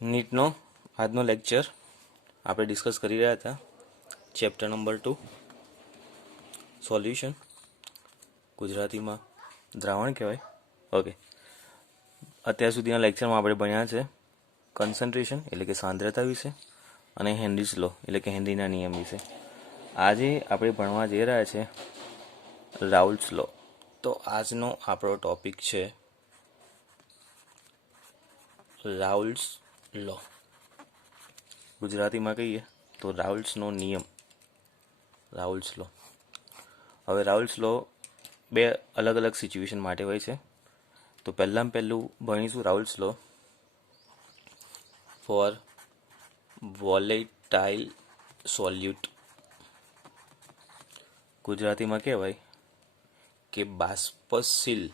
નીટનો આજનો લેક્ચર આપણે ડિસ્કસ કરી રહ્યા હતા ચેપ્ટર નંબર 2 સોલ્યુશન, ગુજરાતીમાં દ્રાવણ કહેવાય. ઓકે, અત્યાર સુધીના લેક્ચરમાં આપણે ભણ્યા છે કન્સન્ટ્રેશન એટલે કે સાંદ્રતા વિશે અને હેનરીઝ લો એટલે કે હેનરીના નિયમ વિશે. આજે આપણે ભણવા જઈ રહ્યા છે રાઉલ્ટ્સ લો. તો આજનો આપણો ટોપિક છે રાઉલ્ટ્સ લો. ગુજરાતીમાં કહીએ તો રાઉલ્ટ્સનો નિયમ, રાઉલ્ટ્સ લો. હવે રાઉલ્ટ્સ લો બે અલગ અલગ સિચ્યુએશન માટે હોય છે. તો પહેલાં ભણીશું રાઉલ્ટ્સ લો ફોર વોલેટાઇલ સોલ્યુટ. ગુજરાતીમાં કહેવાય કે બાષ્પશીલ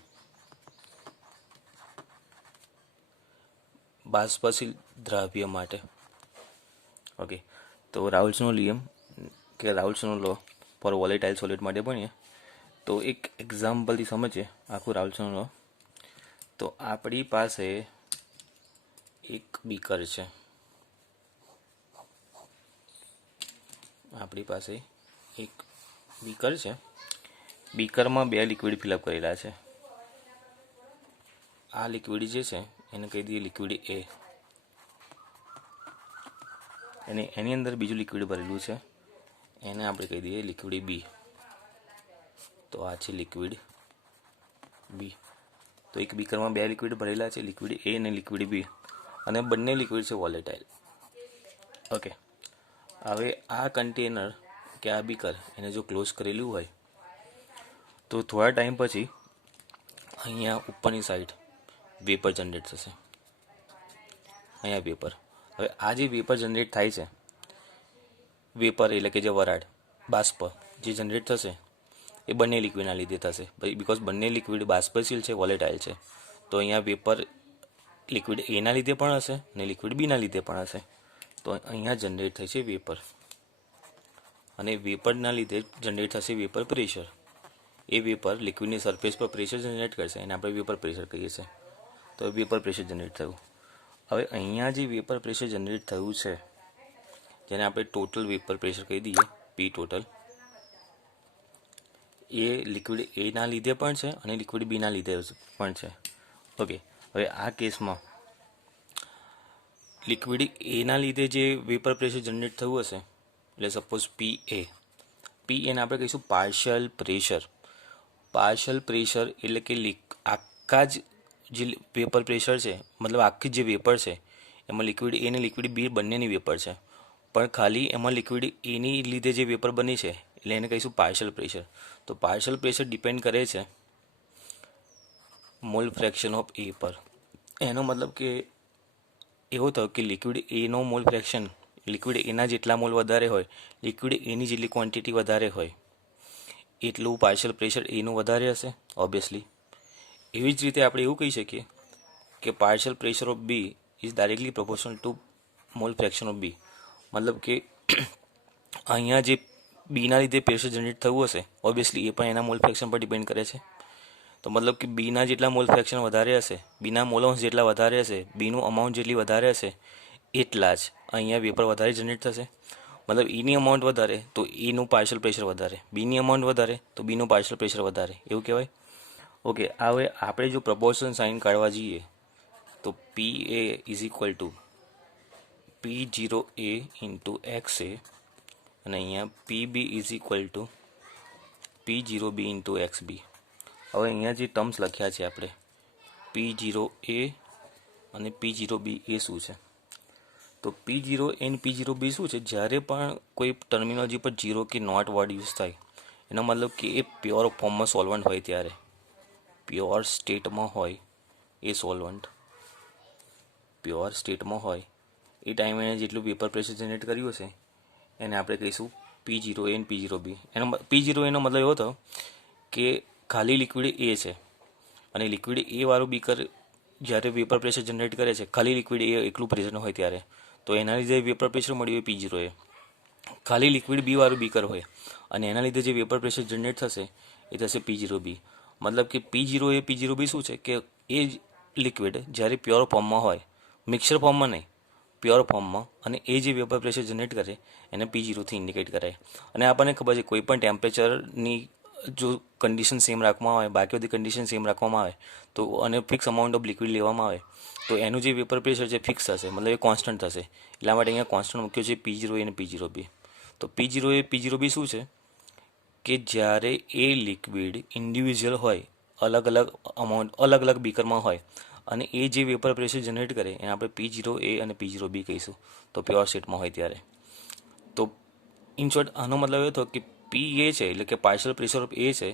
દ્રાવ્ય માટે. ઓકે, તો રાઉલ્ટ્સનો નિયમ કે રાઉલ્ટ્સનો લો ફોર વોલેટાઇલ સોલિડ માટે ભણીએ તો એક એક્ઝામ્પલથી સમજીએ આખું રાઉલ્ટ્સનો લો. તો આપણી પાસે એક બીકર છે, બીકરમાં બે લિક્વિડ ફિલઅપ કરેલા છે. આ લિક્વિડ જે છે એને કહી દઈએ લિક્વિડ એ, અને એની અંદર બીજું લિક્વિડ ભરેલું છે એને આપણે કહી દઈએ લિક્વિડ બી. તો આ છે લિક્વિડ બી. તો એક બીકરમાં બે લિક્વિડ ભરેલા છે, લિક્વિડ એ અને લિક્વિડ બી, અને બંને લિક્વિડ છે વોલેટાઇલ. ઓકે, હવે આ કન્ટેનર કે આ બીકર એને જો ક્લોઝ કરેલું હોય તો થોડા ટાઈમ પછી અહીંયા ઉપરની સાઈડ વેપર જનરેટ થશે. અહીંયા વેપર. હવે આ જે વેપર જનરેટ થાય છે, વેપર એટલે કે જે વરાળ, બાષ્પ જે જનરેટ થશે એ બંને લિક્વિડના લીધે થશે. બિકોઝ બંને લિક્વિડ બાષ્પશીલ છે, વોલેટાઇલ છે. તો અહીંયા વેપર લિક્વિડ એના લીધે પણ હશે અને લિક્વિડ બીના લીધે પણ હશે. તો અહીંયા જનરેટ થશે વેપર, અને વેપરના લીધે જનરેટ થશે વેપર પ્રેશર. એ વેપર લિક્વિડની સરફેસ પર પ્રેશર જનરેટ કરશે અને આપણે વેપર પ્રેશર કહીએ છીએ. તો વેપર પ્રેશર જનરેટ થયું. હવે અહીંયા જે વેપર પ્રેશર જનરેટ થયું છે જેને આપણે ટોટલ વેપર પ્રેશર કહી દઈએ, પી ટોટલ, એ લિક્વિડ એના લીધે પણ છે અને લિક્વિડ બીના લીધે પણ છે. ઓકે, હવે આ કેસમાં લિક્વિડ એના લીધે જે વેપર પ્રેશર જનરેટ થયું હશે એટલે સપોઝ પી એને આપણે કહીશું પાર્શિયલ પ્રેશર. પાર્શિયલ પ્રેશર એટલે કે આખા જ જે વેપર પ્રેશર છે, મતલબ આખી જે વેપર છે એમાં લિક્વિડ એ અને લિક્વિડ બી બંનેની વેપર છે, પણ ખાલી એમાં લિક્વિડ એની લીધે જે વેપર બની છે એટલે એને કહીશું પાર્શિયલ પ્રેશર. તો પાર્શિયલ પ્રેશર ડિપેન્ડ કરે છે મોલ ફ્રેક્શન ઓફ એ પર. એનો મતલબ કે એવો થયો કે લિક્વિડ એનો મોલ ફ્રેક્શન, લિક્વિડ એના જેટલા મોલ વધારે હોય, લિક્વિડ એની જેટલી ક્વોન્ટિટી વધારે હોય એટલું પાર્શિયલ પ્રેશર એનું વધારે હશે ઓબ્વિયસલી. એવી જ રીતે આપણે એવું કહી શકીએ કે partial pressure of B is directly proportional to mole fraction of B. મતલબ કે અહીંયા જે બીના લીધે પ્રેશર જનરેટ થયું હશે ઓબ્વિયસલી એ પણ એના મોલ ફ્રેક્શન પર ડિપેન્ડ કરે છે. તો મતલબ કે બીના જેટલા મોલ ફ્રેક્શન વધારે હશે, બીના મોલ્સ જેટલા વધારે હશે, બીનું અમાઉન્ટ જેટલી વધારે હશે એટલા જ અહીંયા વેપર વધારે જનરેટ થશે. મતલબ એની અમાઉન્ટ વધારે તો એનું પાર્શિયલ પ્રેશર વધારે, બીની અમાઉન્ટ વધારે તો બીનું પાર્શિયલ પ્રેશર વધારે, એવું કહેવાય. ઓકે, હવે આપણે જો પ્રપોર્શન સાઇન કાઢવા જઈએ તો P A is equal to P0A into X A, અને અહીંયા PB is equal to P0B into X B. હવે અહીંયા જે ટર્મ્સ લખ્યા છે આપણે P0A અને P0B એ શું છે? તો P0A અને P0B શું છે? જ્યારે પણ કોઈ ટર્મિનોલોજી પર 0 કે નોટ વર્ડ યુઝ થાય એનો મતલબ કે એ પ્યોર ફોર્મમાં સોલ્વન્ટ હોય, ત્યારે પ્યોર સ્ટેટમાં હોય એ સોલ્વન્ટ, પ્યોર સ્ટેટમાં હોય એ ટાઈમે એને જેટલું વેપર પ્રેશર જનરેટ કર્યું હશે એને આપણે કહીશું P0A અને P0B. P0A નો મતલબ એવો થયો કે ખાલી લિક્વિડ એ છે અને લિક્વિડ એ વાળું બીકર જ્યારે વેપર પ્રેશર જનરેટ કરે છે, ખાલી લિક્વિડ એ એકલું પ્રેશર હોય ત્યારે, તો એના લીધે વેપર પ્રેશર મળ્યું હોય P0A. ખાલી લિક્વિડ બી વાળું બીકર હોય અને એના લીધે જે વેપર પ્રેશર જનરેટ થશે એ થશે P0B. મતલબ કે P0A P0B શું છે કે એ જ લિક્વિડ જ્યારે પ્યોર ફોર્મમાં હોય, મિક્સર ફોર્મમાં નહીં, પ્યોર ફોર્મમાં, અને એ જે વેપર પ્રેશર જનરેટ કરે એને P0થી ઇન્ડિકેટ કરાય. અને આપણને ખબર છે કોઈ પણ ટેમ્પરેચરની જો કન્ડિશન સેમ રાખવામાં આવે, બાકી બધી કન્ડિશન સેમ રાખવામાં આવે તો, અને ફિક્સ અમાઉન્ટ ઓફ લિક્વિડ લેવામાં આવે તો એનું જે વેપર પ્રેશર છે ફિક્સ થશે, મતલબ એ કોન્સ્ટન્ટ થશે. એટલા માટે અહીંયા કોન્સ્ટન્ટ મૂક્યો છે P0A અને P0B. તો P0A P0B શું છે કે જ્યારે એ લિક્વિડ ઇન્ડિવિજ્યુઅલ હોય, અલગ અલગ અમાઉન્ટ, અલગ અલગ બીકરમાં હોય, અને એ જે વેપર પ્રેશર જનરેટ કરે એને આપણે P0A અને P0B કહીશું, તો પ્યોર સ્ટેટમાં હોય ત્યારે. તો ઇન શોર્ટ આનો મતલબ એ થયો કે પી એ છે એટલે કે પાર્શિયલ પ્રેશર ઓફ એ છે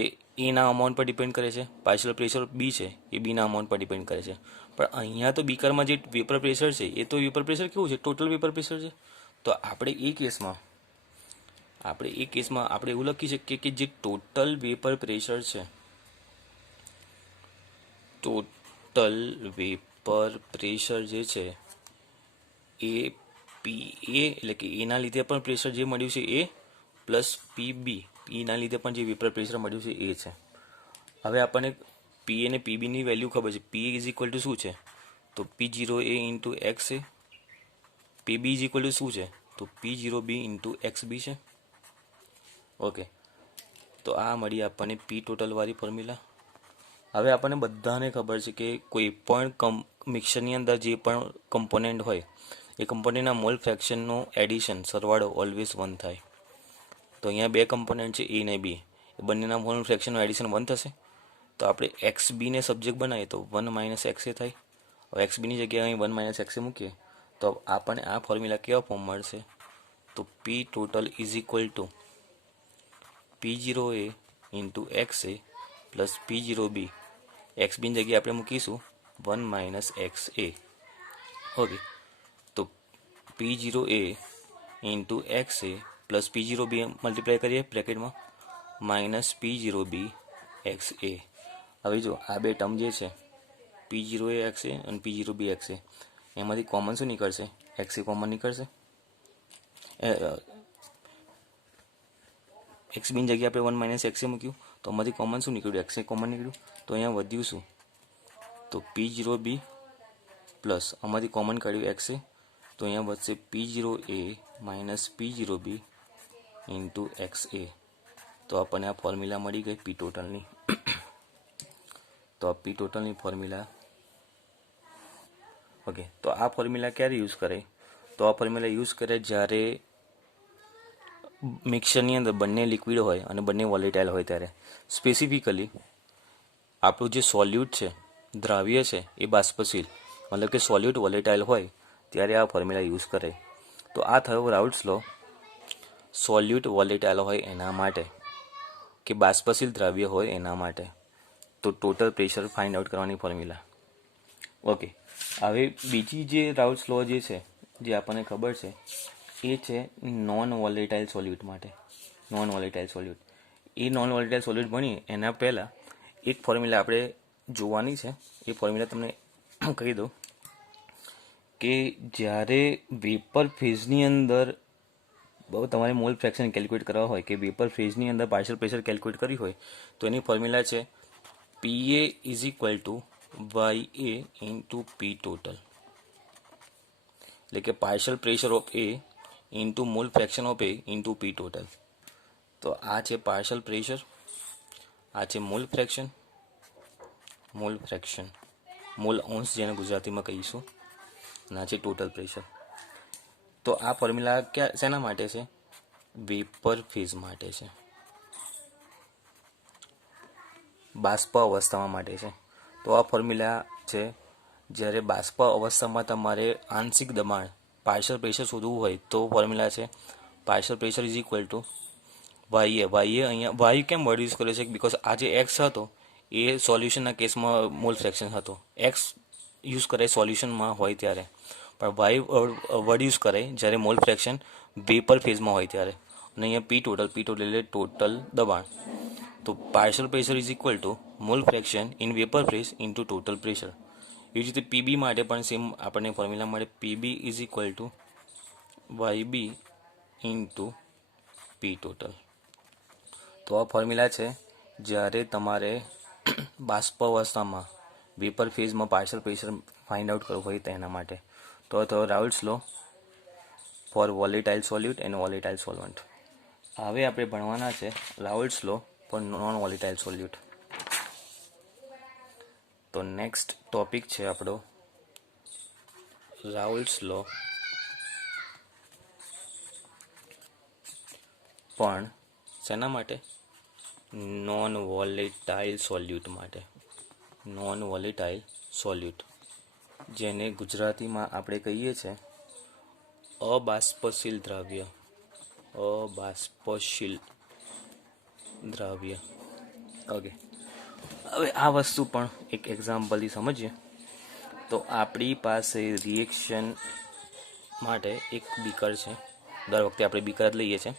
એ એના અમાઉન્ટ પર ડિપેન્ડ કરે છે, પાર્શિયલ પ્રેશર ઓફ બી છે એ બીના અમાઉન્ટ પર ડિપેન્ડ કરે છે. પણ અહીંયા તો બીકરમાં જે વેપર પ્રેશર છે એ તો વેપર પ્રેશર કેવું છે, ટોટલ વેપર પ્રેશર છે. તો આપણે એ કેસમાં આપણે એવું લખી શકીએ કે જે ટોટલ વેપર પ્રેશર છે, ટોટલ વેપર પ્રેશર જે છે એ પી એ એટલે કે એના લીધે પણ પ્રેશર જે મળ્યું છે એ, પ્લસ પીબી, પીના લીધે પણ જે વેપર પ્રેશર મળ્યું છે એ છે. હવે આપણને પી અને પીબીની વેલ્યુ ખબર છે. પી ઇઝ ઇક્વલ ટુ શું છે, તો P0A into X A. PB is equal two શું છે, તો P0B ઇન્ટુ એક્સ બી છે. ઓકે, તો આ મળી આપણને પી ટોટલવાળી ફોર્મ્યુલા. હવે આપણને બધાને ખબર છે કે કોઈ પણ મિક્સરની અંદર જે પણ કમ્પોનેન્ટ હોય એ કમ્પોનેન્ટના મોલ ફ્રેક્શનનું એડિશન, સરવાળો ઓલવેઝ 1 થાય. તો અહીંયા બે કમ્પોનેન્ટ છે એ અને બી, એ બંનેના મોલ ફ્રેક્શનનું એડિશન 1 થશે. તો આપણે એક્સ બીને સબ્જેક્ટ બનાવીએ તો 1 માઇનસ એક્સ એ થાય. હવે એક્સ બીની જગ્યાએ અહીં 1 માઇનસ એક્સ એ મૂકીએ તો આપણને આ ફોર્મ્યુલા કેવા ફોર્મ મળશે, તો P total is equal to P0A into X A plus P0B. X બીની જગ્યાએ આપણે મૂકીશું 1 માઇનસ એક્સ એ. ઓકે, તો P0A into X A plus P0B multiply કરીએ બ્રેકેટમાં, માઇનસ P0B એક્સ એ. હવે જો આ બે ટર્મ જે છે P0A એક્સ એ અને P0B એક્સ એ, એમાંથી કોમન શું નીકળશે, એક્સ એ કોમન નીકળશે. એક્સ બીની જગ્યાએ આપણે 1 માઇનસ એક્સ એ મૂક્યું તો આમાંથી કોમન શું નીકળ્યું, એક્સ એ કોમન નીકળ્યું. તો અહીંયા વધ્યું શું, તો P0B પ્લસ આમાંથી કોમન કાઢ્યું એક્સ એ, તો અહીંયા વધશે P0A minus P0B into X એ. તો આપણને આ ફોર્મ્યુલા મળી ગઈ પી ટોટલની. તો આ પી ટોટલની ફોર્મ્યુલા. ઓકે, તો આ ફોર્મ્યુલા ક્યારે યુઝ કરે, તો આ ફોર્મ્યુલા યુઝ કરે જ્યારે મિક્સરની અંદર બંને લિક્વિડ હોય અને બંને વોલેટાઇલ હોય ત્યારે. સ્પેસિફિકલી આપણું જે સોલ્યુટ છે, દ્રાવ્ય છે, એ બાષ્પશીલ, મતલબ કે સોલ્યુટ વોલેટાઇલ હોય ત્યારે આ ફોર્મ્યુલા યુઝ કરે. તો આ થયો રાઉલ્ટ્સ લો, સોલ્યુટ વોલેટાઇલ હોય એના માટે, કે બાષ્પશીલ દ્રાવ્ય હોય એના માટે. તો ટોટલ પ્રેશર ફાઇન્ડ આઉટ કરવાની ફોર્મ્યુલા. ઓકે, હવે બીજી જે રાઉલ્ટ્સ લો જે છે, જે આપણને ખબર છે એ છે નોન વોલેટાઇલ સોલ્યુટ માટે. નોન વોલેટાઇલ સોલ્યુટ, એ નોન વોલેટાઇલ સોલ્યુટ ભણીએ એના પહેલાં એક ફોર્મ્યુલા આપણે જોવાની છે. એ ફોર્મ્યુલા તમને કહી દઉં કે જ્યારે વેપર ફેઝની અંદર તમારે મોલ ફ્રેક્શન કેલ્ક્યુલેટ કરવા હોય, કે વેપર ફેઝની અંદર પાર્શિયલ પ્રેશર કેલ્ક્યુલેટ કરી હોય, તો એની ફોર્મ્યુલા છે PA is equal two YA into P total. એટલે કે partial pressure of A into mall fraction of A into P total. તો આ છે પાર્શિયલ પ્રેશર, આ છે મોલ ફ્રેક્શન, મોલ અંશ જેને ગુજરાતીમાં કહીશું, અને આ છે ટોટલ પ્રેશર. તો આ ફોર્મ્યુલા શેના માટે છે, વેપર ફેઝ માટે છે, બાષ્પ અવસ્થામાં માટે છે. તો આ ફોર્મ્યુલા છે જ્યારે બાષ્પ અવસ્થામાં તમારે આંશિક દબાણ, પાર્શિયલ પ્રેશર શોધવું હોય તો ફોર્મ્યુલા છે partial pressure is equal two YA. અહીંયા વાય કેમ વર્ડ યુઝ કરે છે, બિકોઝ આ જે એક્સ હતો એ સોલ્યુશનના કેસમાં મોલ ફ્રેક્શન હતો. એક્સ યુઝ કરે સોલ્યુશનમાં હોય ત્યારે, પણ વાય વર્ડ યુઝ કરે જ્યારે મોલ ફ્રેક્શન વેપર ફેઝમાં હોય ત્યારે. અને અહીંયા પી ટોટલ એટલે ટોટલ દબાણ. તો partial pressure is equal to mole fraction in vapour phase into total pressure. એવી જ રીતે પીબી માટે પણ સેમ આપણને ફોર્મ્યુલા મળે, PB is equal two YB into P total. તો આ ફોર્મ્યુલા છે જ્યારે તમારે બાષ્પ અવસ્થામાં વેપર ફેઝમાં પાર્શિયલ પ્રેશર ફાઇન્ડ આઉટ કરવું હોય તેના માટે. તો થયો Raoult's law for volatile solute and volatile solvent. હવે આપણે ભણવાના છે Raoult's law for non volatile solute. તો નેક્સ્ટ ટોપિક છે આપણો રાઉલ્ટ્સ લો પણ શેના માટે? નોન વોલેટાઇલ સોલ્યુટ માટે. નોન વોલેટાઇલ સોલ્યુટ, જેને ગુજરાતીમાં આપણે કહીએ છીએ અબાષ્પશીલ દ્રવ્ય. અબાષ્પશીલ દ્રવ્ય. ઓકે, હવે આ વસ્તુ પણ એક એક્ઝામ્પલથી સમજીએ. તો આપણી પાસે રિએક્શન માટે એક બીકર છે. દર વખતે આપણે બીકર જ લઈએ છીએ.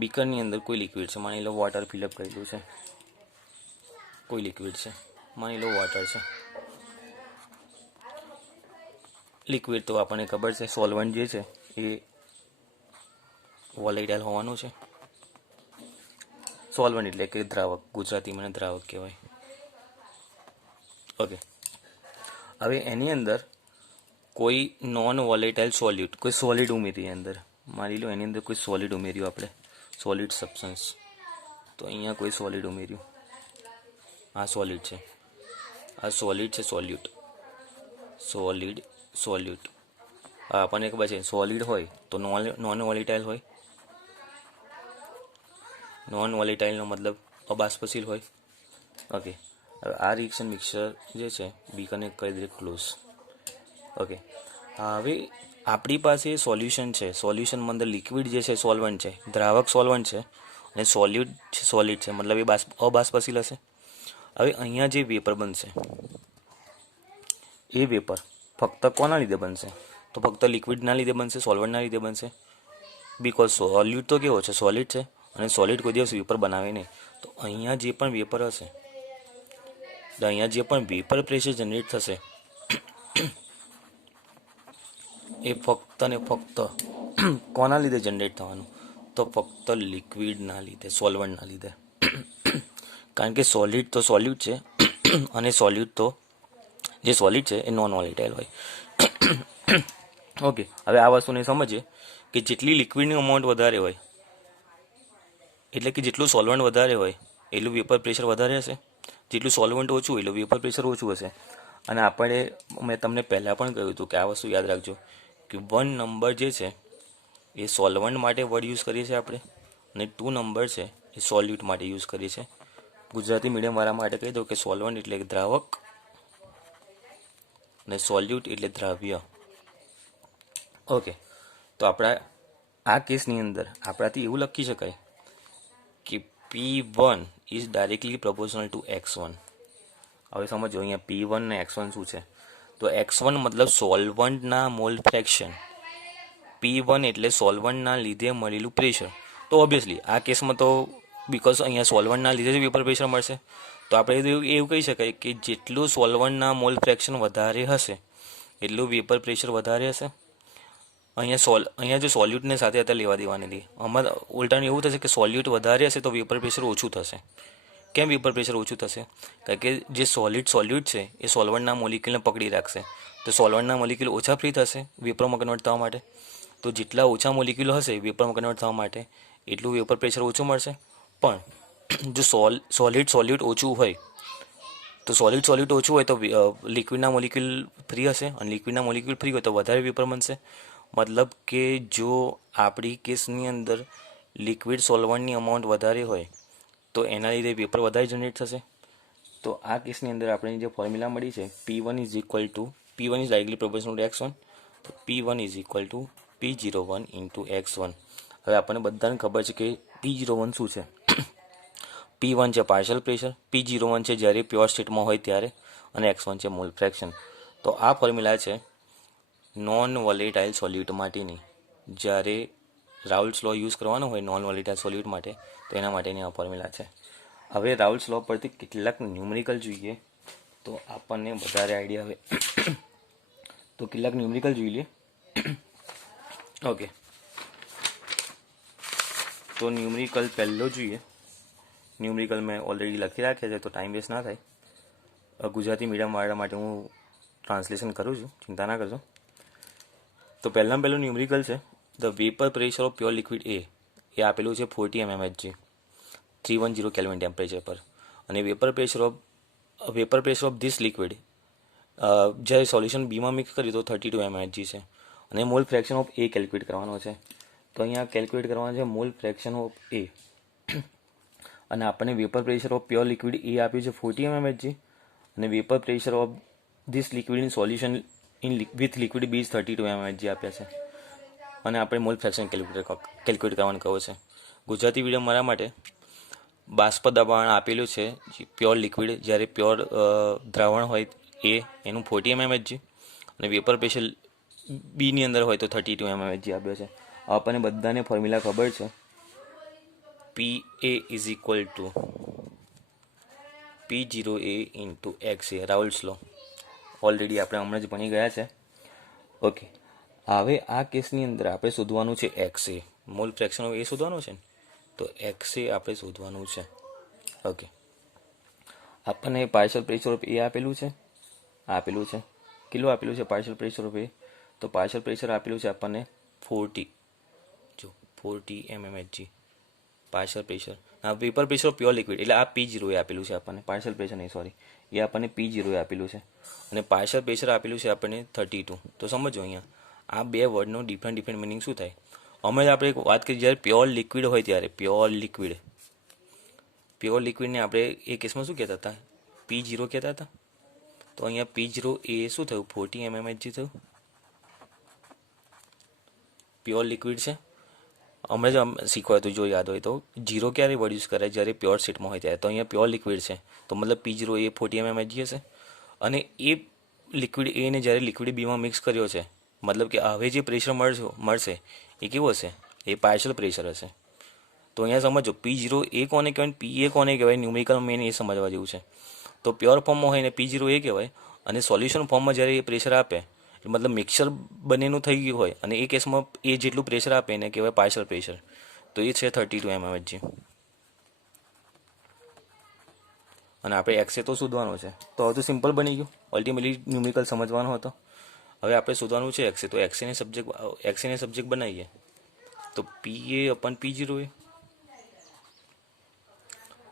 બીકરની અંદર કોઈ લિક્વિડ છે, માની લો વોટર ફિલઅપ કરેલું છે. કોઈ લિક્વિડ છે, માની લો વોટર છે. લિક્વિડ તો આપણને ખબર છે, સોલ્વન્ટ જે છે એ વોલેટાઇલ હોવાનું છે. સોલ્વન્ટ એટલે કે દ્રાવક, ગુજરાતીમાં દ્રાવક કહેવાય. ઓકે, હવે એની અંદર કોઈ નોન વોલેટાઇલ સોલ્યુટ, કોઈ સોલિડ ઉમેરી અંદર, માની લો એની અંદર કોઈ સોલિડ ઉમેર્યું આપણે, સોલિડ સબસ્ટન્સ. તો અહીંયા કોઈ સોલિડ ઉમેર્યું, આ સોલિડ છે, આ સોલિડ છે, સોલ્યુટ, સોલિડ સોલ્યુટ. આપણને ખબર છે સોલિડ હોય તો નોન વોલેટાઇલ હોય. નોન વોલેટાઇલનો મતલબ અબાષ્પશીલ હોય. ઓકે, હવે આ રિએક્શન મિક્સર જે છે બીકરને કરી દે ક્લોઝ. ઓકે, હવે આપણી પાસે સોલ્યુશન છે. સોલ્યુશનમાં અંદર લિક્વિડ જે છે સોલ્વન્ટ છે, દ્રાવક સોલ્વન્ટ છે, અને સોલ્યુટ છે સોલિડ છે, મતલબ એ અબાષ્પશીલ હશે. હવે અહીંયા જે વેપર બનશે એ વેપર ફક્ત કોના લીધે બનશે? તો ફક્ત લિક્વિડના લીધે બનશે, સોલ્વન્ટના લીધે બનશે. બીકોઝ સોલ્યુટ તો કેવો છે? સોલિડ છે, અને સોલિડ કોઈ દિવસ વેપર બનાવે નહીં. તો અહીંયા જે પણ વેપર હશે, તો અહીંયા જે પણ વેપર પ્રેશર જનરેટ થશે એ ફક્ત ને ફક્ત કોના લીધે જનરેટ થવાનું? તો ફક્ત લિક્વિડના લીધે, સોલ્વન્ટના લીધે. કારણ કે સોલિડ તો સોલ્યુટ છે, અને સોલ્યુટ તો જે સોલિડ છે એ નોન વોલેટાઇલ હોય. ઓકે, હવે આ વસ્તુને સમજીએ કે જેટલી લિક્વિડની અમાઉન્ટ વધારે હોય, એટલે કે જેટલું સોલ્વન્ટ વધારે હોય એટલું વેપર પ્રેશર વધારે હશે, જેટલું સોલ્વન્ટ ઓછું એટલું વેપર પ્રેશર ઓછું હશે. અને આપણે, મેં તમને પહેલાં પણ કહ્યું હતું કે આ વસ્તુ યાદ રાખજો કે 1 નંબર જે છે એ સોલ્વન્ટ માટે વર્ડ યુઝ કરીએ છીએ આપણે, અને 2 નંબર છે એ સોલ્યુટ માટે યુઝ કરીએ છીએ. ગુજરાતી મીડિયમવાળા માટે કહી દઉં કે સોલ્વન્ટ એટલે દ્રાવક અને સોલ્યુટ એટલે દ્રાવ્ય. ઓકે, તો આપણા આ કેસની અંદર આપણાથી એવું લખી શકાય કે P1 is directly proportional two X1. હવે સમજો અહીંયા P1 ને X1 શું છે? તો X1 મતલબ સોલ્વન્ટના મોલ ફ્રેક્શન, P1 એટલે સોલ્વન્ટના લીધે મળેલું પ્રેશર. તો ઓબ્વિયસલી આ કેસમાં તો બીકોઝ અહીંયા સોલ્વન્ટના લીધે જ વેપર પ્રેશર મળશે. તો આપણે એવું કહી શકાય કે જેટલું સોલ્વન્ટના મોલ ફ્રેક્શન વધારે હશે એટલું વેપર પ્રેશર વધારે હશે. અહીંયા જો સોલ્યુટને સાથે અત્યારે લેવા દેવાની હતી, આમાં ઉલટાનું એવું થશે કે સોલ્યુટ વધારે હશે તો વેપર પ્રેશર ઓછું થશે. કેમ વેપર પ્રેશર ઓછું થશે? કારણ કે જે સોલ્યુટ છે એ સોલ્વન્ટના મોલિક્યુલને પકડી રાખશે. તો સોલ્વન્ટના મોલિક્યુલ ઓછા ફ્રી થશે વેપરમાં કન્વર્ટ થવા માટે. તો જેટલા ઓછા મોલિક્યુલ હશે વેપરમાં કન્વર્ટ થવા માટે એટલું વેપર પ્રેશર ઓછું મળશે. પણ જો સોલ્યુટ ઓછું હોય, તો સોલ્યુટ ઓછું હોય તો લિક્વિડના મોલિક્યુલ ફ્રી હશે, અને લિક્વિડના મોલિક્યુલ ફ્રી હોય તો વધારે વેપર બનશે. મતલબ કે જો આપણી કેસની અંદર લિક્વિડ સોલ્વન્ટની અમાઉન્ટ વધારે હોય તો એના લીધે વેપર વધારે જનરેટ થશે. તો આ કેસની અંદર આપણે જે ફોર્મ્યુલા મળી છે P1 is directly proportional two X1, તો P1 is equal two P01 into X1. હવે આપણને બધાને ખબર છે કે P01 શું છે? P1 છે પાર્શિયલ પ્રેશર, P01 છે જ્યારે પ્યોર સ્ટેટમાં હોય ત્યારે, અને X1 છે મોલ ફ્રેક્શન. તો આ ફોર્મ્યુલા છે નોન વોલેટાઇલ સોલ્યુટ માટેની. જ્યારે રાઉલ્ટ્સ લો યુઝ કરવાનો હોય નોન વોલેટાઇલ સોલ્યુટ માટે, તો એના માટેની આ ફોર્મ્યુલા છે. હવે રાઉલ્ટ્સ લો પરથી કેટલાક ન્યુમેરિકલ જોઈએ તો આપણને વધારે આઈડિયા આવે. તો કેટલાક ન્યુમેરિકલ જોઈ લઈએ. ઓકે, તો ન્યુમેરિકલ પહેલો જોઈએ. ન્યુમેરિકલ મેં ઓલરેડી લખી રાખ્યા છે તો ટાઈમ વેસ્ટ ના થાય. ગુજરાતી મીડિયમવાળા માટે હું ટ્રાન્સલેશન કરું છું, ચિંતા ના કરજો. તો પહેલું ન્યુમેરિકલ છે the vapour pressure of pure liquid A આપેલું છે 40 mmHg 310 કેલ્વિન ટેમ્પરેચર પર. અને vapour pressure of this liquid જ્યારે સોલ્યુશન બીમાં મિક્સ કર્યું તો 32 mmHg છે. અને mole fraction of A calculate કરવાનો છે. તો અહીંયા કેલ્ક્યુલેટ કરવાનો છે મોલ ફ્રેક્શન ઓફ એ. અને આપણને vapour pressure of pure liquid A આપ્યું છે 40 mmHg અને vapour pressure of this liquid in solution with liquid B 32 mmHg આપ્યા છે. અને આપણે મોલ ફ્રેક્શન કેલ્ક્યુલેટ કરવાનું કહો છે. ગુજરાતી વિડીયો મારા માટે બાષ્પ દબાણ આપેલું છે પ્યોર લિક્વિડ જ્યારે પ્યોર દ્રાવણ હોય એનું 40 mmHg અને વેપર પ્રેશર બીની અંદર હોય તો 32 mmHg આપ્યો છે. આપણને બધાને ફોર્મ્યુલા ખબર છે. PA is equal to P0A into XA, Raoult's law. Already આપણે હમણાં જ ભણી ગયા છે. ઓકે, હવે આ કેસની અંદર આપણે શોધવાનું છે XA. મોલ ફ્રેક્શન ઓફ એ શોધવાનું છે ને, તો XA આપણે શોધવાનું છે. ઓકે, આપણને પાર્શિયલ પ્રેશર ઓફ એ આપેલું છે. કેટલું આપેલું છે પાર્શિયલ પ્રેશર ઓફ એ? તો પાર્શિયલ પ્રેશર આપેલું છે આપણને 40 mmHg પાર્શિયલ પ્રેશર. આ vapour pressure of pure liquid એટલે આ P0 એ આપેલું છે આપણને, પાર્શિયલ પ્રેશર નહીં, સોરી, એ આપણને P0 એ આપેલું છે. અને પાર્શિયલ પ્રેશર આપેલું છે આપણને 32. તો સમજો અહીંયા આ બે વર્ડનો ડિફરન્ટ મિનિંગ શું થાય. અમે આપણે એક વાત કરી, જ્યારે પ્યોર લિક્વિડ હોય ત્યારે પ્યોર લિક્વિડને આપણે એ કેસમાં શું કહેતા હતા? P0 કહેતા હતા. તો અહીંયા P0 એ શું થયું? 40 mmHg થયું. પ્યોર લિક્વિડ છે. અમે જ શીખવાય તો જો યાદ હોય તો 0 ક્યારે વર્ડ યુઝ કરાય? જ્યારે પ્યોર સ્ટેટમાં હોય ત્યારે. તો અહીંયા પ્યોર લિક્વિડ છે તો મતલબ P0 એ 40 mmHg હશે. અને એ લિક્વિડ એને જ્યારે લિક્વિડ બીમાં મિક્સ કર્યો છે, મતલબ કે હવે જે પ્રેશર મળશે એ કેવું હશે? એ પાર્શિયલ પ્રેશર હશે. તો અહીંયા સમજો P0 એ કોને કહેવાય, PA કોને કહેવાય? ન્યુમેરિકલ મેન એ સમજવા જેવું છે. તો પ્યોર ફોર્મમાં હોય ને P0 એ કહેવાય, અને સોલ્યુશન ફોર્મમાં જ્યારે એ પ્રેશર આપે મતલબ મિક્સર બંનેનું થઈ ગયું હોય અને એ કેસમાં એ જેટલું પ્રેશર આપે એને કહેવાય પાર્શિયલ પ્રેશર. તો એ છે 32 mmHg. અને આપણે XA તો શોધવાનો છે. તો હવે તો સિમ્પલ બની ગયું. અલ્ટિમેટલી ન્યુમેરિકલ સમજવાનો હતો. હવે આપણે શોધવાનું છે XA. તો XA ને સબ્જેક્ટ બનાવીએ તો PA અપન P0 એ.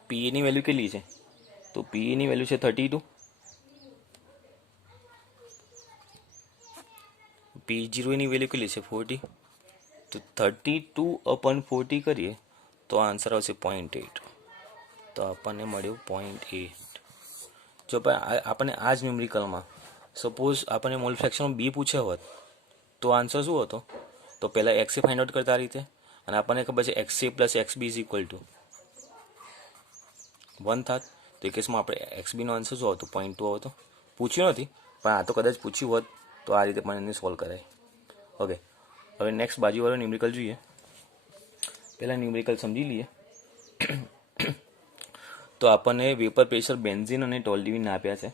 PA ની વેલ્યુ કેટલી છે? તો PA ની વેલ્યુ છે 32. P0 ની વેલ્યુ કેટલી છે? 40. તો 32 અપન 40 કરીએ તો આન્સર આવશે 0.8. તો આપણને મળ્યું 0.8. જો આપણને આ જ ન્યુમેરિકલમાં સપોઝ આપણને મોલ ફ્રેક્શન બી પૂછ્યા હોત તો આન્સર શું હતો? તો પહેલાં XA ફાઇન્ડ આઉટ કરતા આ રીતે, અને આપણને ખબર છે XA plus XB is equal two 1 થાત. તો એ કેસમાં આપણે XBનો આન્સર શું આવતો? 0.2 આવતો. પૂછ્યું નથી પણ આ તો કદાચ પૂછ્યું હોત તો આ રીતે પણ એને સોલ્વ કરાય. ઓકે, હવે નેક્સ્ટ બાજુવાળો ન્યુમેરિકલ જોઈએ. પહેલાં ન્યુમેરિકલ સમજી લઈએ. તો આપણને વેપર પ્રેશર બેન્ઝીન અને ટોલ્યુઇનના આપ્યા છે.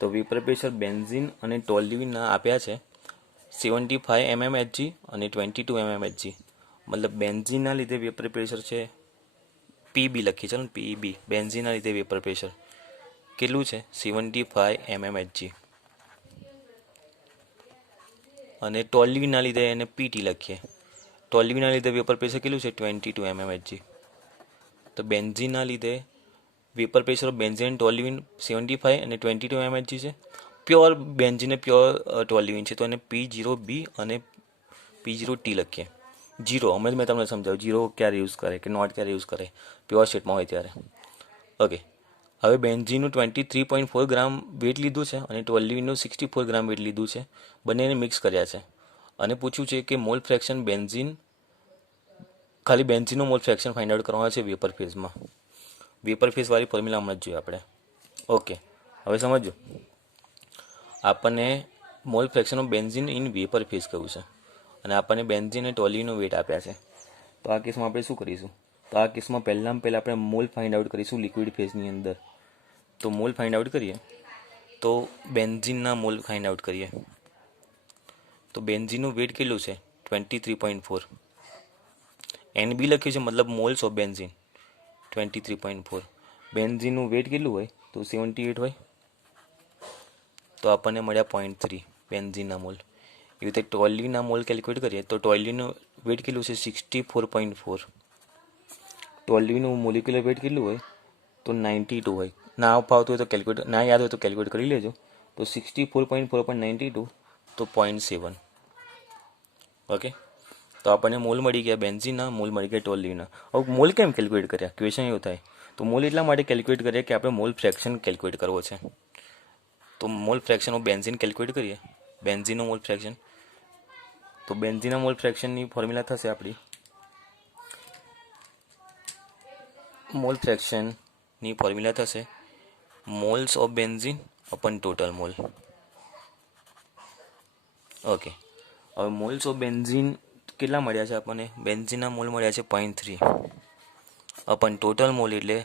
તો વેપર પ્રેશર બેન્ઝીન અને ટોલ્યુઇનના આપ્યા છે 75 mmHg અને 22 mmHg. મતલબ બેન્ઝીનના લીધે વેપર પ્રેશર છે PB લખીએ, ચાલો PB. બેન્ઝીનના લીધે વેપર પ્રેશર કેટલું છે? 75 mmHg. અને ટોલ્યુઇનના લીધે એને PT લખીએ. ટોલ્યુઇનના લીધે વેપર પ્રેશર કેટલું છે? 22 mmHg. તો બેન્ઝીનના લીધે vapour pressure of benzene and toluene 75 અને 22 mmHg છે. પ્યોર બેન્ઝીન અને પ્યોર ટોલ્યુઇન છે તો એને P0B અને P0T લખીએ. 0 હમણાં મેં તમને સમજાવ્યું 0 ક્યારે યુઝ કરે કે નોટ ક્યારે યુઝ કરે, પ્યોર સ્ટેટમાં હોય ત્યારે. ઓકે, હવે બેન્ઝીનનું 23.4 ગ્રામ વેટ લીધું છે અને ટોલ્યુઇનનું 64 ગ્રામ વેટ લીધું છે. બંનેને મિક્સ કર્યા છે અને પૂછ્યું છે કે મોલ ફ્રેક્શન ખાલી બેન્ઝીનનું મોલ ફ્રેક્શન ફાઇન્ડ આઉટ કરવાનું છે વેપર ફેઝમાં. વેપર ફેઝવાળી ફોર્મ્યુલા હમણાં જ જોઈએ આપણે. ઓકે, હવે સમજો આપણને mall fraction of benzene in vapour phase કહ્યું છે અને આપણને બેન્ઝીન અને ટોલ્યુઇનનો વેટ આપ્યા છે. તો આ કેસમાં આપણે શું કરીશું? તો આ કેસમાં પહેલાં આપણે મોલ ફાઇન્ડ આઉટ કરીશું લિક્વિડ ફેઝની અંદર. તો મોલ ફાઇન્ડ આઉટ કરીએ તો બેન્ઝીનના મોલ ફાઇન્ડ આઉટ કરીએ તો બેન્ઝીનનું વેટ કેટલું છે? 23.4. NB લખ્યું છે મતલબ મોલ્સ ઓફ બેન્ઝીન 23.4. બેન્ઝીનનું વેટ કેટલું હોય? તો 78 હોય. તો આપણને મળ્યા 0.3 બેન્ઝીનના મોલ. એવી રીતે ટોલ્યુના મોલ કેલ્ક્યુલેટ કરીએ તો ટોલ્યુનું વેટ કેટલું છે 64.4. ટોલ્યુનું મોલિક્યુલર વેટ કેટલું હોય તો 92 હોય. ના ફાવતું હોય તો કેલ્ક્યુલેટ, ના યાદ હોય તો કેલ્ક્યુલેટ કરી લેજો. તો 64.4/92 તો 0.7. ઓકે, તો આપણને મોલ મળી ગયા બેન્ઝીનના, મોલ મળી ગયા ટોલ્યુના. હવે મોલ કેમ કેલ્ક્યુલેટ કર્યા? ક્વેશ્ચન એવું થાય. તો મોલ એટલા માટે કેલ્ક્યુલેટ કરીએ કે આપણે મોલ ફ્રેક્શન કેલ્ક્યુલેટ કરવો છે. તો mall fraction of benzene calculate કરીએ. બેન્ઝીનનો મોલ ફ્રેક્શન, તો બેન્ઝીનના મોલ ફ્રેક્શનની ફોર્મ્યુલા થશે આપણી, મોલ ફ્રેક્શનની ફોર્મ્યુલા થશે moles of benzene upon total mole. Okay, હવે મોલ્સ ઓફ બેન્ઝીન કેટલા મળ્યા છે આપણને? બેન્ઝીનના મોલ મળ્યા છે 0.3 અપન ટોટલ મોલ એટલે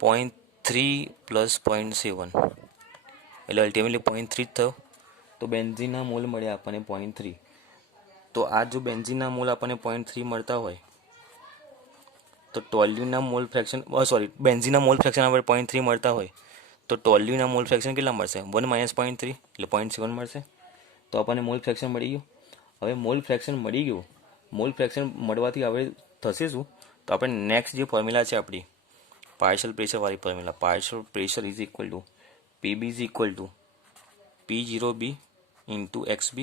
0.3 પ્લસ 0.7 એટલે અલ્ટિમેટલી 0.3 જ થયો. તો બેન્ઝીનના મોલ મળ્યા આપણને 0.3. તો આ જો બેન્ઝીનના મોલ આપણને 0.3 મળતા હોય તો ટોલ્યુના મોલ ફ્રેક્શન, બેન્ઝીનના મોલ ફ્રેક્શન આપણે 0.3 મળતા હોય તો ટોલ્યુના મોલ ફ્રેક્શન કેટલા મળશે? 1 - 0.3 એટલે 0.7 મળશે. તો આપણને મોલ ફ્રેક્શન મળી ગયું. હવે મોલ ફ્રેક્શન મળી ગયું, મોલ ફ્રેક્શન મળવાથી હવે થશે શું? તો આપણે નેક્સ્ટ જે ફોર્મ્યુલા છે આપણી પાર્શિયલ પ્રેશરવાળી formula, partial pressure is equal to PB is equal to P0B into XB.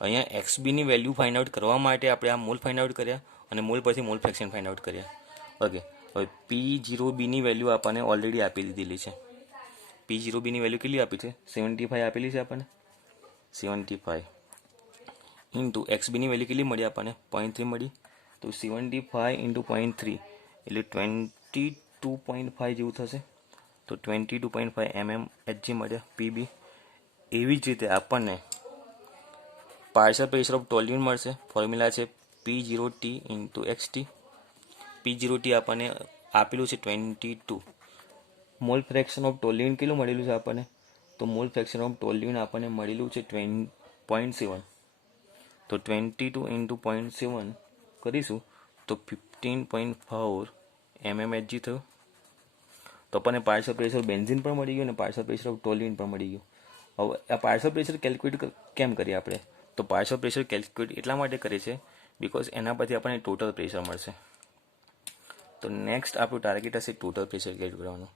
અહીંયા XBની વેલ્યુ ફાઇન્ડ આઉટ કરવા માટે આપણે આ મોલ ફાઇન્ડ આઉટ કર્યા અને મોલ પરથી મોલ ફ્રેક્શન ફાઇન્ડ આઉટ કર્યા. ઓકે, હવે P0Bની વેલ્યુ આપણને ઓલરેડી આપી દીધેલી છે. P0Bની વેલ્યુ કેટલી આપી છે? 75 આપેલી છે આપણને, 75 ઇન્ટુ XBની વેલ્યુ કેટલી મળી આપણને? 0.3 મળી. તો 75 ઇન્ટુ 0.3 એટલે 22.5 જેવું થશે. તો 22.5 mmHg મળ્યા PB. એવી જ રીતે આપણને પાર્શિયલ પ્રેશર ઓફ ટોલ્યુન મળશે. ફોર્મ્યુલા છે P0T ઇન્ટુ XT. P0T આપણને આપેલું છે 22. મોલ ફ્રેક્શન ઓફ ટોલ્યુન કેટલું મળેલું છે આપણને? તો મોલ ફ્રેક્શન ઓફ ટોલ્યુન આપણને મળેલું છે 0.7. તો 22 ઇન્ટુ 0.7 કરીશું તો 15.4 mmHg થયું. તો આપણને પાર્શિયલ પ્રેશર બેન્ઝીન પણ મળી ગયું અને પાર્શિયલ પ્રેશર ઓફ ટોલ્યુન પણ મળી ગયું. હવે આ પાર્શિયલ પ્રેશર કેલ્ક્યુલેટ કેમ કરીએ આપણે? તો પાર્શિયલ પ્રેશર કેલ્ક્યુલેટ એટલા માટે કરીએ છીએ બિકોઝ એના પરથી આપણને ટોટલ પ્રેશર મળશે. તો નેક્સ્ટ આપણું ટાર્ગેટ હશે ટોટલ પ્રેશર કેલ્ક્યુલેટ કરવાનું.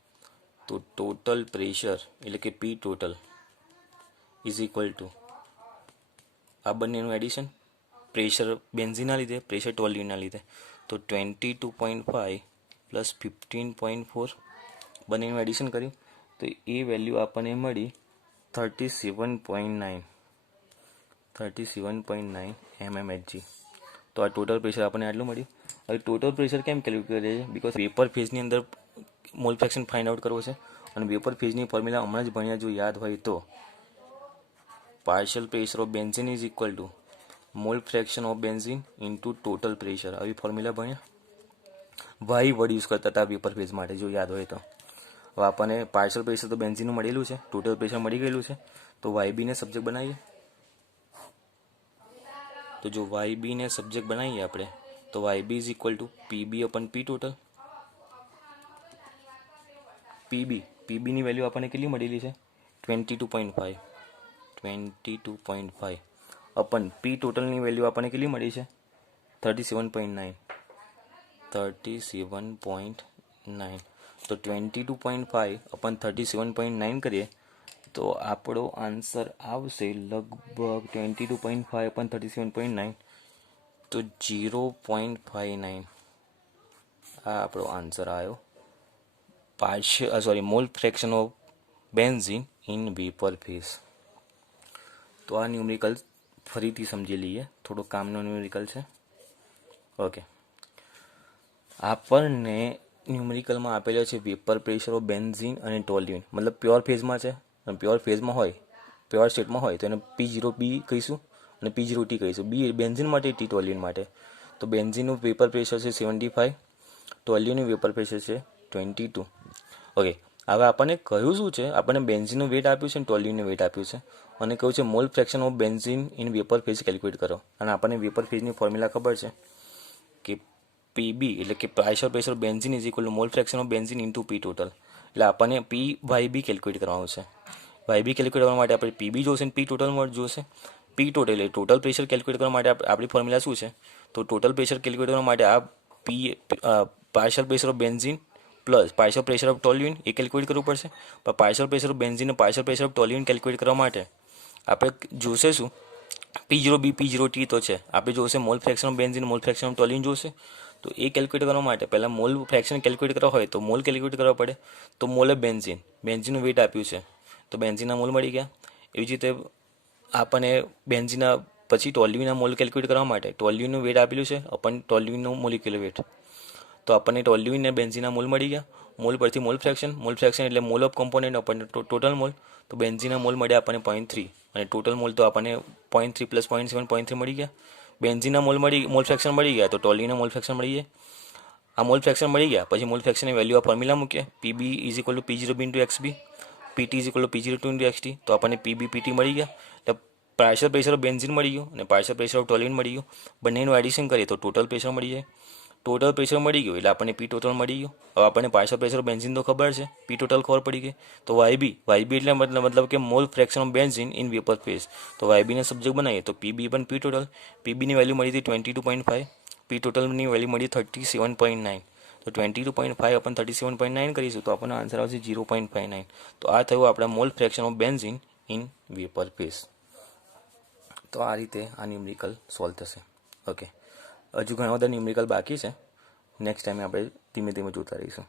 તો ટોટલ પ્રેશર એટલે કે P total is equal two આ બંનેનું એડિશન, પ્રેશર બેન્ઝીનના લીધે, પ્રેશર ટોલ્યુનના લીધે. તો 22.5 પ્લસ 15.4 બંનેનું એડિશન કર્યું તો એ વેલ્યુ આપણને મળી 37.9 mmHg. તો આ ટોટલ પ્રેશર આપણને આટલું મળ્યું. હવે ટોટલ પ્રેશર કેમ કેલ્ક્યુલેટ કરીએ? બિકોઝ વેપર ફેઝની અંદર મોલ ફ્રેક્શન ફાઇન્ડ આઉટ કરવો છે અને વેપર ફેઝની ફોર્મ્યુલા હમણાં જ ભણ્યા, જો યાદ હોય તો partial pressure of benzene is equal to mole fraction of benzene into total pressure. આવી ફોર્મ્યુલા ભણ્યા. વાય વર્ડ યુઝ કરતા હતા વેપર ફેઝ માટે, જો યાદ હોય તો. હવે આપણને પાર્શિયલ પ્રેશર તો બેન્ઝીનનું મળેલું છે, ટોટલ પ્રેશર મળી ગયેલું છે. તો YB ને સબ્જેક્ટ બનાવીએ. તો જો YB ને સબ્જેક્ટ બનાવીએ આપણે તો YB is equal to PB upon P total. PBની વેલ્યુ આપણને કેટલી મળેલી છે? 22.5 અપન P ટોટલની વેલ્યુ આપણને કેટલી મળી છે? 37.9. તો 22.5 અપન 37.9 કરીએ તો આપણો આન્સર આવશે લગભગ 22.5 અપન 37.9 તો 0.59. આ આપણો આન્સર આવ્યો. Mall fraction of benzene in vapour phase. તો આ ન્યુમેરિકલ ફરીથી સમજી લઈએ, થોડો કામનો ન્યુમેરિકલ છે. ઓકે, આપણને ન્યુમેરિકલમાં આપેલો છે વેપર પ્રેશર ઓફ બેન્ઝીન અને ટોલ્યુન, મતલબ પ્યોર ફેઝમાં છે. અને પ્યોર ફેઝમાં હોય, પ્યોર સ્ટેટમાં હોય તો એને P0B કહીશું અને P0T કહીશું. બી બેન્ઝીન માટે, ટી ટોલ્યુન માટે. તો બેન્ઝીનનું વેપર પ્રેશર છે 75, ટોલ્યુનનું વેપર પ્રેશર છે 22. ઓકે, હવે આપણને કહ્યું શું છે? આપણને બેન્ઝીનનું વેટ આપ્યું છે અને ટોલ્યુનનું વેટ આપ્યું છે અને કહ્યું છે mall fraction of benzene in vapour phase calculate કરો. અને આપણને વેપર ફેઝની ફોર્મ્યુલા ખબર છે કે PB એટલે કે partial pressure of benzene is equal to mole fraction of benzene into P total. એટલે આપણને YB કેલ્ક્યુલેટ કરવાનું છે. YB કેલ્ક્યુલેટ કરવા માટે આપણે PB જોશે અને P ટોટલ જોશે. પી ટોટલ એટલે ટોટલ પ્રેશર કેલ્ક્યુલેટ કરવા માટે આપણી ફોર્મ્યુલા શું છે? તો ટોટલ પ્રેશર કેલ્ક્યુલેટ કરવા માટે આ P partial pressure of benzene plus partial pressure of toluene એ કેલ્ક્યુલેટ કરવું પડશે. પણ પાર્શિયલ પ્રેશર ઓફ બેન્ઝીન અને partial pressure of toluene calculate કરવા માટે આપણે જોશે શું? P0B P0T તો છે, આપણે જોશે mall fraction of benzene mall fraction of toluene જોશે. તો એ કેલ્ક્યુલેટ કરવા માટે પહેલાં મોલ ફ્રેક્શન કેલ્ક્યુલેટ કરવા હોય તો મોલ કેલ્ક્યુલેટ કરવા પડે. તો મોલ ઓફ બેન્ઝીનનું વેટ આપ્યું છે તો બેન્ઝીનના મોલ મળી ગયા. એવી જ રીતે આપણને બેન્ઝીનના પછી ટોલ્યુઇનના મોલ કેલ્ક્યુલેટ કરવા માટે ટોલ્યુઇનનું વેટ આપેલું છે અપન ટોલ્યુઇનનું મોલિક્યુલર વેટ. તો આપણને ટોલ્યુઇન ને બેન્ઝીનના મોલ મળી ગયા. મોલ પરથી મોલ ફ્રેક્શન એટલે મોલ ઓફ કમ્પોનન્ટ આપણને ટોટલ મોલ. તો બેન્ઝીનના મોલ મળ્યા આપણને 0.3 અને ટોટલ મોલ તો આપણને 0.3 પ્લસ 0.7 0.3 મળી ગયા. બેન્ઝીનના મોલ ફ્રેક્શન મળી ગયા તો ટોલ્યુઇનના મોલ ફ્રેક્શન મળી જાય. આ મોલ ફ્રેક્શન મળી ગયા પછી મોલ ફ્રેક્શનની વેલ્યુ આ ફોર્મ્યુલા મૂકીએ. PB is equal to P0B into XB, PT is equal two P02 into XT. તો આપણને પીબી પીટી મળી ગયા. એટલે પાર્શિયલ પ્રેશર ઓફ બેન્ઝીન મળી ગયું અને પાર્શિયલ પ્રેશર ઓફ ટોલ્યુઇન મળી ગયું. બંનેનું એડિશન કરીએ તો ટોટલ પ્રેશર મળી જાય. ટોટલ પ્રેશર મળી ગયું એટલે આપણને પી ટોટલ મળી ગયું. હવે આપણને પાર્શિયલ પ્રેશર ઓફ બેન્ઝીન તો ખબર છે, પી ટોટલ ખબર પડી ગઈ. તો વાયબી એટલે મતલબ કે mall fraction of benzene in vapour phase. તો વાયબીને સબ્જેક્ટ બનાવીએ તો પીબી પણ પી ટોટલ. પીબીની વેલ્યુ મળી હતી 22.5, પી ટોટલની વેલ્યુ મળી 37.9. તો 22.5 अपन 37.9 કરીશું તો આપણને આન્સર આવશે 0.59. તો આ થયું આપણા mall fraction of benzene in vapour phase. તો આ રીતે આ ન્યુમેરિકલ સોલ્વ થશે. ઓકે, હજુ ઘણા બધા ન્યુમેરિકલ બાકી છે. નેક્સ્ટ ટાઈમે આપણે ધીમે ધીમે જોતા રહીશું.